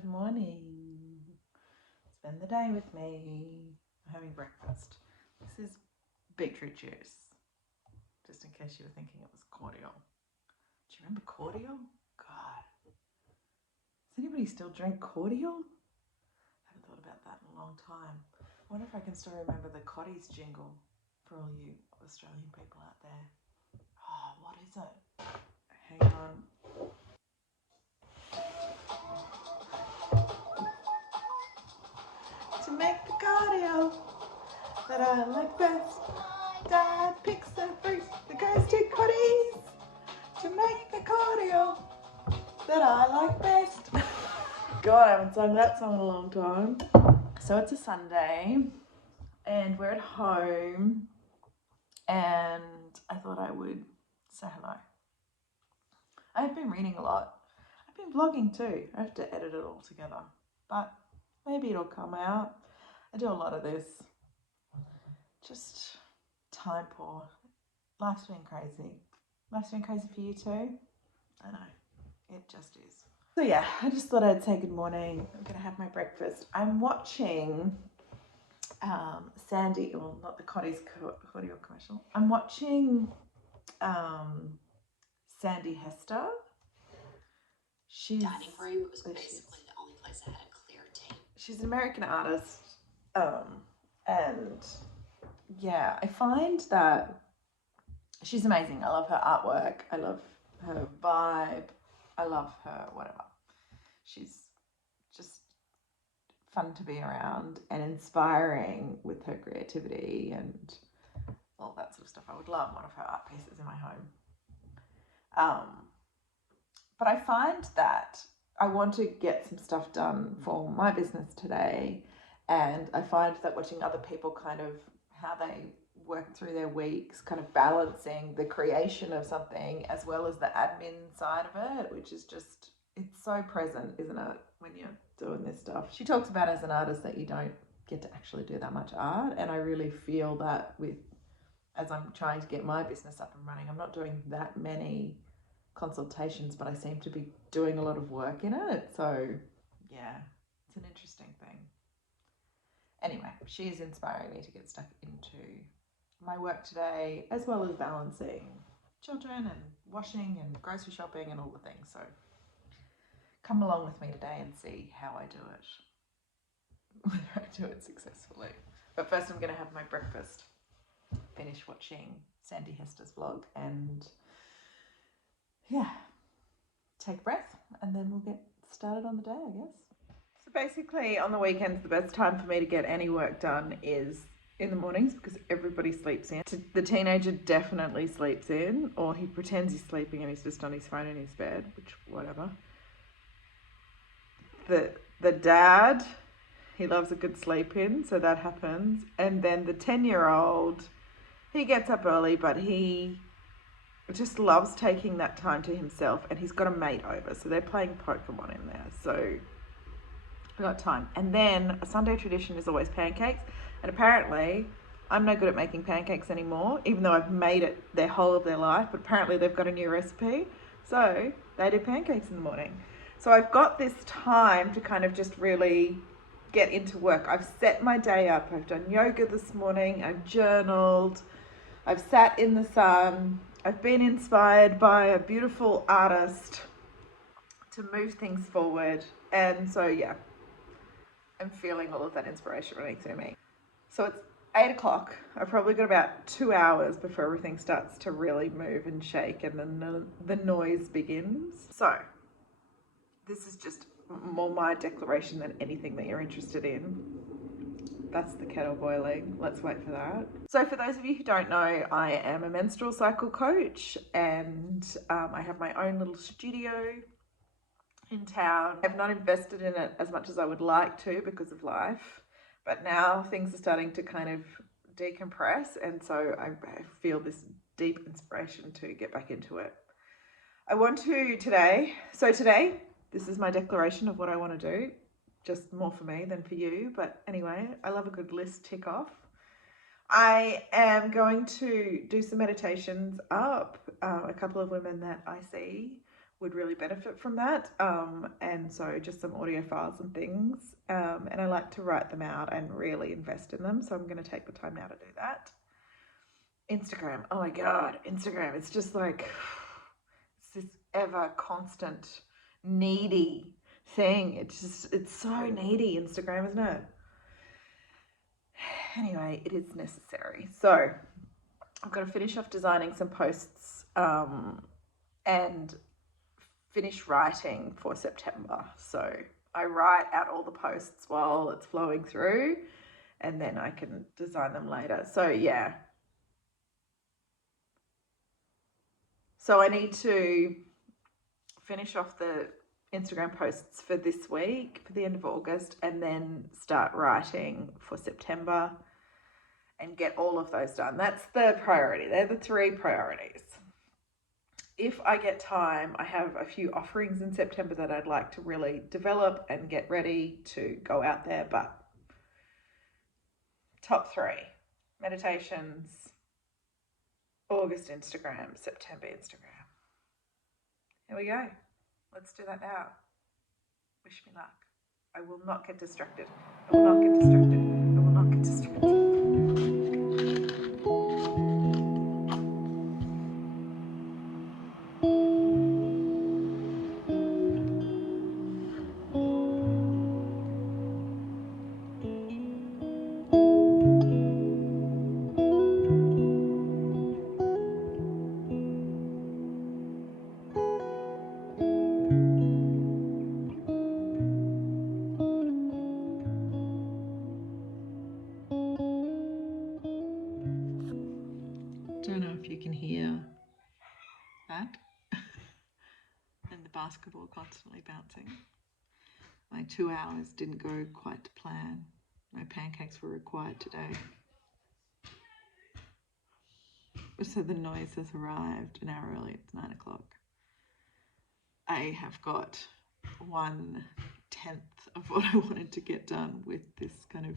Good morning. Spend the day with me. I'm having breakfast. This is beetroot juice, just in case you were thinking it was cordial. Do you remember cordial? God. Does anybody still drink cordial? I haven't thought about that in a long time. I wonder if I can still remember the Cotties jingle for all you Australian people out there. Oh, what is it? Hang on. To make the cardio that I like best, Dad picks the fruit that goes to Cotties to make the cardio that I like best. God, I haven't sung that song in a long time. So it's a Sunday and we're at home and I thought I would say hello. I've been reading a lot. I've been vlogging too. I have to edit it all together, but maybe it'll come out. I do a lot of this. Just time poor. Life's been crazy. Life's been crazy for you too? I know. It just is. So yeah, I just thought I'd say good morning. I'm going to have my breakfast. I'm watching Sandi, well, not the Cotties cordial commercial. I'm watching Sandi Hester. Dining room was basically the only place that had a clear table. She's an American artist, and yeah, I find that she's amazing. I love her artwork. I love her vibe. I love her whatever. She's just fun to be around and inspiring with her creativity and all that sort of stuff. I would love one of her art pieces in my home. But I find that I want to get some stuff done for my business today, and I find that watching other people kind of how they work through their weeks, kind of balancing the creation of something as well as the admin side of it, which is just, it's so present, isn't it, when you're doing this stuff. She talks about as an artist that you don't get to actually do that much art, and I really feel that as I'm trying to get my business up and running, I'm not doing that many consultations, but I seem to be doing a lot of work in it. So yeah, it's an interesting thing. Anyway, she is inspiring me to get stuck into my work today, as well as balancing children and washing and grocery shopping and all the things. So come along with me today and see how I do it, whether I do it successfully. But first I'm going to have my breakfast, finish watching Sandi Hester's vlog, and yeah, take a breath, and then we'll get started on the day, I guess. So basically on the weekends, the best time for me to get any work done is in the mornings because everybody sleeps in. The teenager definitely sleeps in, or he pretends he's sleeping and he's just on his phone in his bed, which whatever. The dad, he loves a good sleep in, so that happens. And then the 10-year-old, he gets up early, but he just loves taking that time to himself, and he's got a mate over, so they're playing Pokemon in there, so we got time. And then a Sunday tradition is always pancakes, and apparently I'm no good at making pancakes anymore, even though I've made it their whole of their life, but apparently they've got a new recipe, so they do pancakes in the morning. So I've got this time to kind of just really get into work. I've set my day up. I've done yoga this morning, I've journaled, I've sat in the sun, I've been inspired by a beautiful artist to move things forward. And so, yeah, I'm feeling all of that inspiration running through me. So it's 8 o'clock. I've probably got about 2 hours before everything starts to really move and shake and then the noise begins. So this is just more my declaration than anything that you're interested in. That's the kettle boiling. Let's wait for that. So for those of you who don't know, I am a menstrual cycle coach, and I have my own little studio in town. I've not invested in it as much as I would like to because of life, but now things are starting to kind of decompress, and so I feel this deep inspiration to get back into it. I want to today, this is my declaration of what I want to do. Just more for me than for you, but anyway, I love a good list tick off. I am going to do some meditations up. A couple of women that I see would really benefit from that. And so just some audio files and things. And I like to write them out and really invest in them. So I'm going to take the time now to do that. Instagram. Oh my God, Instagram. It's just like, it's this ever constant needy thing. It's so needy, Instagram, isn't it? Anyway, it is necessary. So I've got to finish off designing some posts and finish writing for September. So I write out all the posts while it's flowing through, and then I can design them later. So yeah. So I need to finish off the Instagram posts for this week, for the end of August, and then start writing for September and get all of those done. That's the priority. They're the 3 priorities. If I get time, I have a few offerings in September that I'd like to really develop and get ready to go out there. But top 3, meditations, August Instagram, September Instagram. Here we go. Let's do that now. Wish me luck. I will not get distracted. I will not get distracted. I will not get distracted. Don't know if you can hear that. And the basketball constantly bouncing. My 2 hours didn't go quite to plan. My pancakes were required today. So the noise has arrived an hour early. It's 9 o'clock. I have got 1/10 of what I wanted to get done with this kind of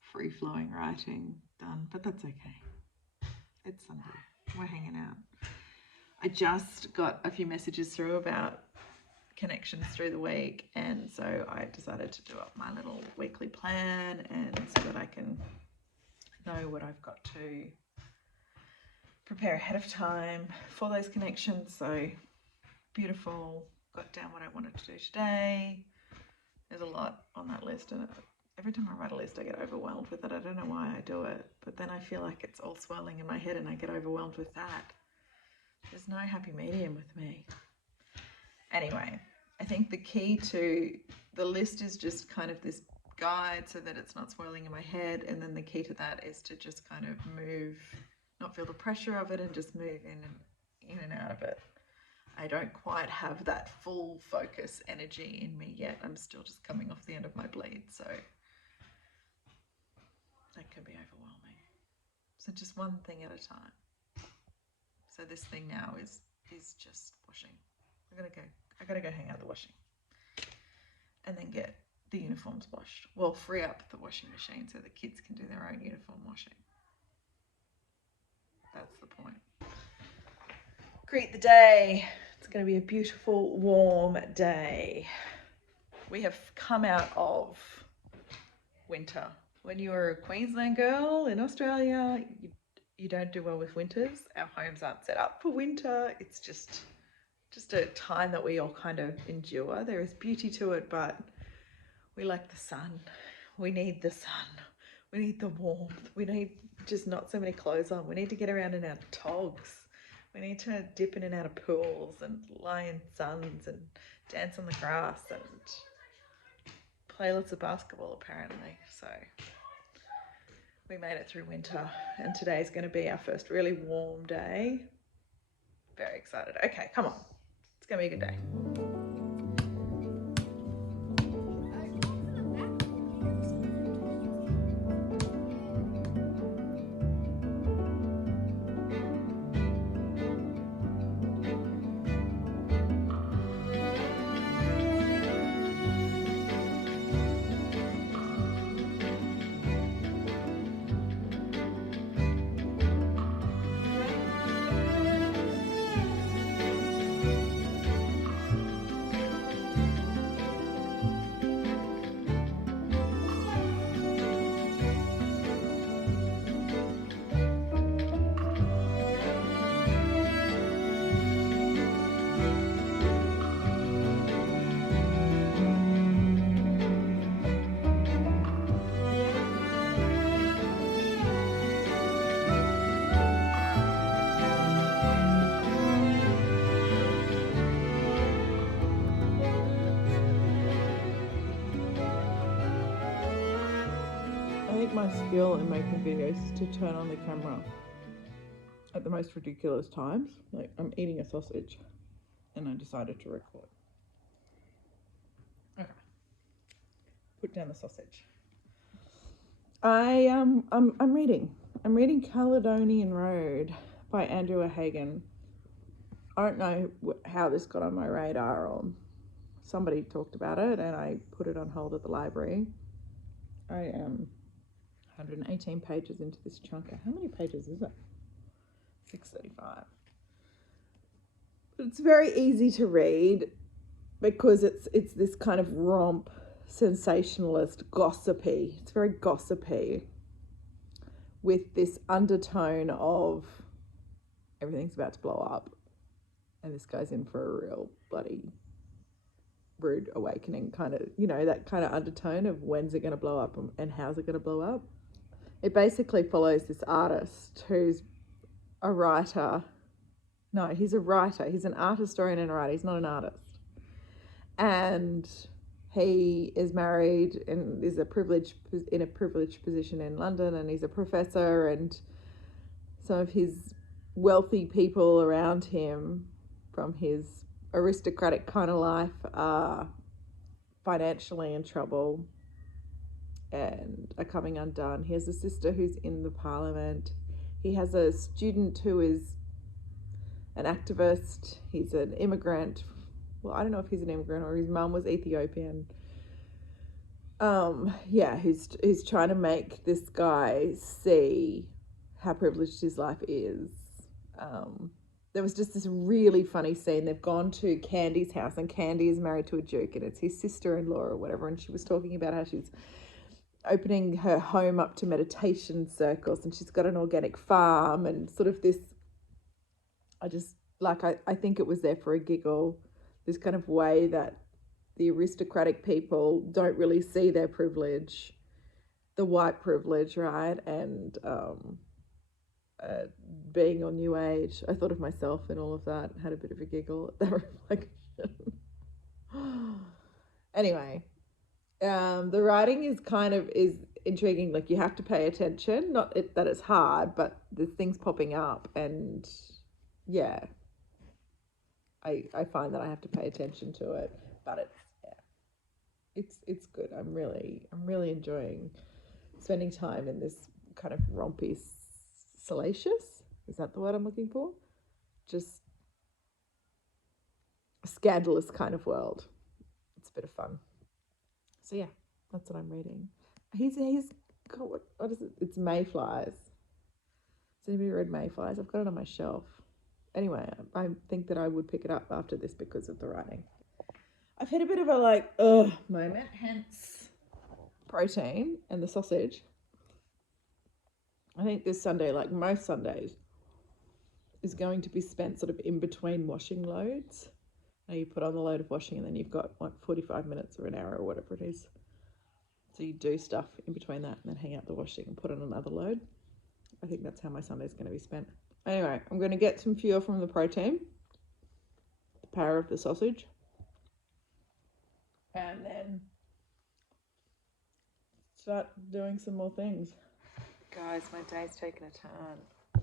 free-flowing writing done, but that's okay. It's Sunday. We're hanging out. I just got a few messages through about connections through the week, and so I decided to do up my little weekly plan, and so that I can know what I've got to prepare ahead of time for those connections. So beautiful. Got down what I wanted to do today. There's a lot on that list, and every time I write a list I get overwhelmed with it. I don't know why I do it, but then I feel like it's all swirling in my head and I get overwhelmed with that. There's no happy medium with me. Anyway, I think the key to the list is just kind of this guide so that it's not swirling in my head, and then the key to that is to just kind of move, not feel the pressure of it, and just move in and out of it. I don't quite have that full focus energy in me yet. I'm still just coming off the end of my bleed, so that can be overwhelming. So just one thing at a time. So this thing now is just washing. I gotta go hang out the washing, and then get the uniforms washed. Well, free up the washing machine so the kids can do their own uniform washing. That's the point. Greet the day. It's going to be a beautiful, warm day. We have come out of winter. When you're a Queensland girl in Australia, you don't do well with winters. Our homes aren't set up for winter. It's just a time that we all kind of endure. There is beauty to it, but we like the sun. We need the sun. We need the warmth. We need just not so many clothes on. We need to get around in our togs. We need to dip in and out of pools and lie in suns and dance on the grass and play lots of basketball, apparently. So we made it through winter, and today's going to be our first really warm day. Very excited. Okay, come on. It's going to be a good day. think my skill in making videos is to turn on the camera at the most ridiculous times. Like I'm eating a sausage and I decided to record. Okay. Put down the sausage. I'm reading. I'm reading Caledonian Road by Andrew Hagen. I don't know how this got on my radar, or somebody talked about it and I put it on hold at the library. I am 118 pages into this chunker. How many pages is it? 635. But it's very easy to read because it's this kind of romp, sensationalist, gossipy. It's very gossipy with this undertone of everything's about to blow up and this guy's in for a real bloody rude awakening kind of, that kind of undertone of when's it going to blow up and how's it going to blow up. It basically follows this artist who's a writer. No, he's a writer. He's an art historian and a writer. He's not an artist. And he is married and is in a privileged position in London, and he's a professor, and some of his wealthy people around him from his aristocratic kind of life are financially in trouble and are coming undone. He has a sister who's in the parliament. He has a student who is an activist. He's an immigrant. Well, I don't know if he's an immigrant or his mum was Ethiopian. Who's trying to make this guy see how privileged his life is. There was just this really funny scene. They've gone to Candy's house, and Candy is married to a Duke, and it's his sister-in-law or whatever, and she was talking about how she's opening her home up to meditation circles, and she's got an organic farm, and sort of this, I think it was there for a giggle, this kind of way that the aristocratic people don't really see their privilege, the white privilege, right? And being on New Age, I thought of myself in all of that, had a bit of a giggle at that reflection. Anyway, the writing is intriguing. Like, you have to pay attention, not that it's hard, but there's things popping up, and yeah, I find that I have to pay attention to it, but it's good. I'm really enjoying spending time in this kind of rompy, salacious, is that the word I'm looking for? Just a scandalous kind of world. It's a bit of fun. So yeah, that's what I'm reading. He's got, what is it? It's Mayflies. Has anybody read Mayflies? I've got it on my shelf. Anyway, I think that I would pick it up after this because of the writing. I've had a bit of a moment, hence protein and the sausage. I think this Sunday, like most Sundays, is going to be spent sort of in between washing loads. Now you put on the load of washing and then you've got 45 minutes or an hour or whatever it is. So you do stuff in between that and then hang out the washing and put on another load. I think that's how my Sunday's going to be spent. Anyway, I'm going to get some fuel from the protein, the power of the sausage, and then start doing some more things. Guys, my day's taken a turn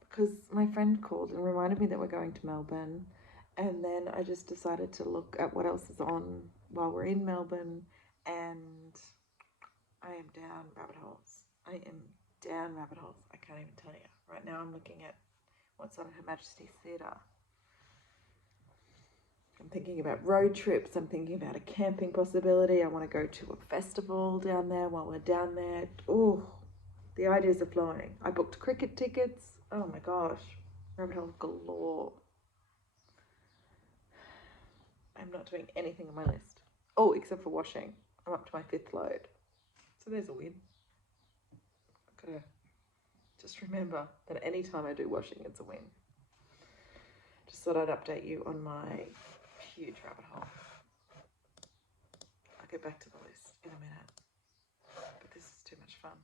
because my friend called and reminded me that we're going to Melbourne, and then I just decided to look at what else is on while we're in Melbourne, and I am down rabbit holes. I can't even tell you. Right now I'm looking at what's on Her Majesty's Theatre. I'm thinking about road trips. I'm thinking about a camping possibility. I want to go to a festival down there while we're down there. Oh, the ideas are flowing. I booked cricket tickets. Oh my gosh. Rabbit hole galore. I'm not doing anything on my list. Oh, except for washing. I'm up to my 5th load. So there's a win. I've got to just remember that any time I do washing, it's a win. Just thought I'd update you on my huge rabbit hole. I'll get back to the list in a minute. But this is too much fun.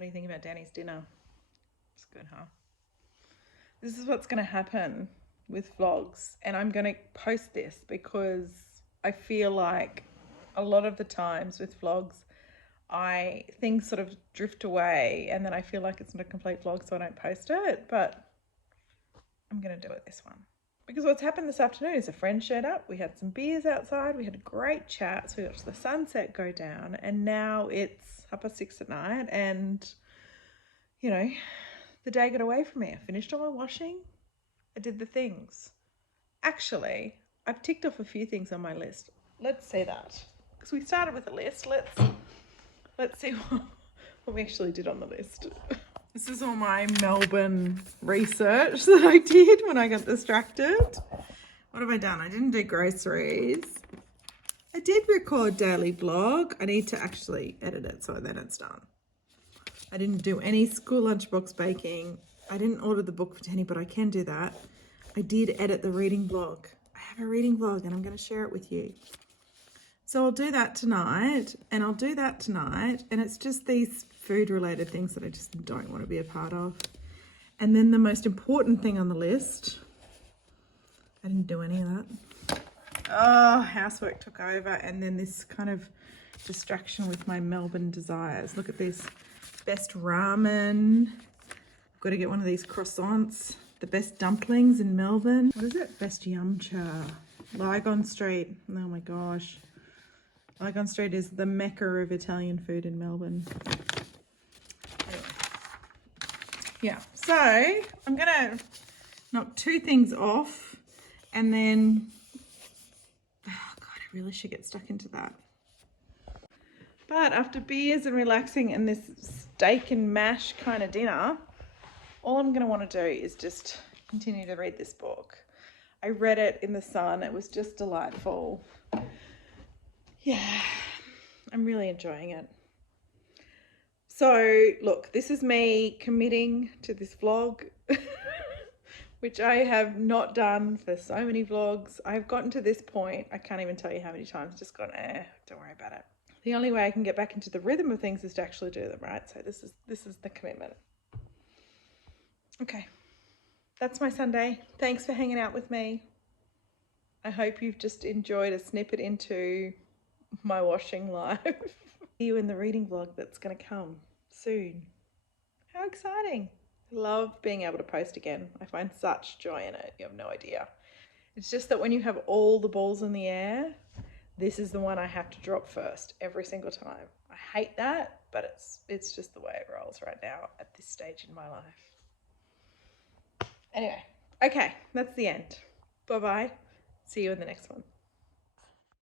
What do you think about Danny's dinner? It's good, huh? This is what's going to happen with vlogs, and I'm going to post this because I feel like a lot of the times with vlogs, things sort of drift away and then I feel like it's not a complete vlog, so I don't post it, but I'm going to do it this one. Because what's happened this afternoon is a friend showed up, we had some beers outside, we had a great chat, so we watched the sunset go down, and now it's 6:30 at night, and you know, the day got away from me. I finished all my washing, I did the things. Actually, I've ticked off a few things on my list. Let's see that. Because we started with a list, let's see what we actually did on the list. This is all my Melbourne research that I did when I got distracted. What have I done? I didn't do groceries. I did record daily vlog. I need to actually edit it so then it's done. I didn't do any school lunchbox baking. I didn't order the book for Tenny, but I can do that. I did edit the reading vlog. I have a reading vlog and I'm going to share it with you. So I'll do that tonight, and I'll do that tonight, and it's just these food related things that I just don't want to be a part of. And then the most important thing on the list, I didn't do any of that. Oh, housework took over, and then this kind of distraction with my Melbourne desires. Look at this, best ramen. I've got to get one of these croissants. The best dumplings in Melbourne. What is it? Best yum cha. Lygon Street. Oh my gosh. Lygon Street is the mecca of Italian food in Melbourne. Anyway. Yeah, so I'm going to knock two things off, and then, oh God, I really should get stuck into that. But after beers and relaxing and this steak and mash kind of dinner, all I'm going to want to do is just continue to read this book. I read it in the sun. It was just delightful. Yeah, I'm really enjoying it. So look, this is me committing to this vlog, which I have not done for so many vlogs. I've gotten to this point, I can't even tell you how many times, just gone, don't worry about it. The only way I can get back into the rhythm of things is to actually do them, right? So this is the commitment. Okay, that's my Sunday. Thanks for hanging out with me. I hope you've just enjoyed a snippet into my washing life. See you in the reading vlog that's going to come soon. How exciting. I love being able to post again. I find such joy in it. You have no idea. It's just that when you have all the balls in the air, this is the one I have to drop first every single time. I hate that, but it's just the way it rolls right now at this stage in my life. Anyway, okay, that's the end. Bye-bye. See you in the next one.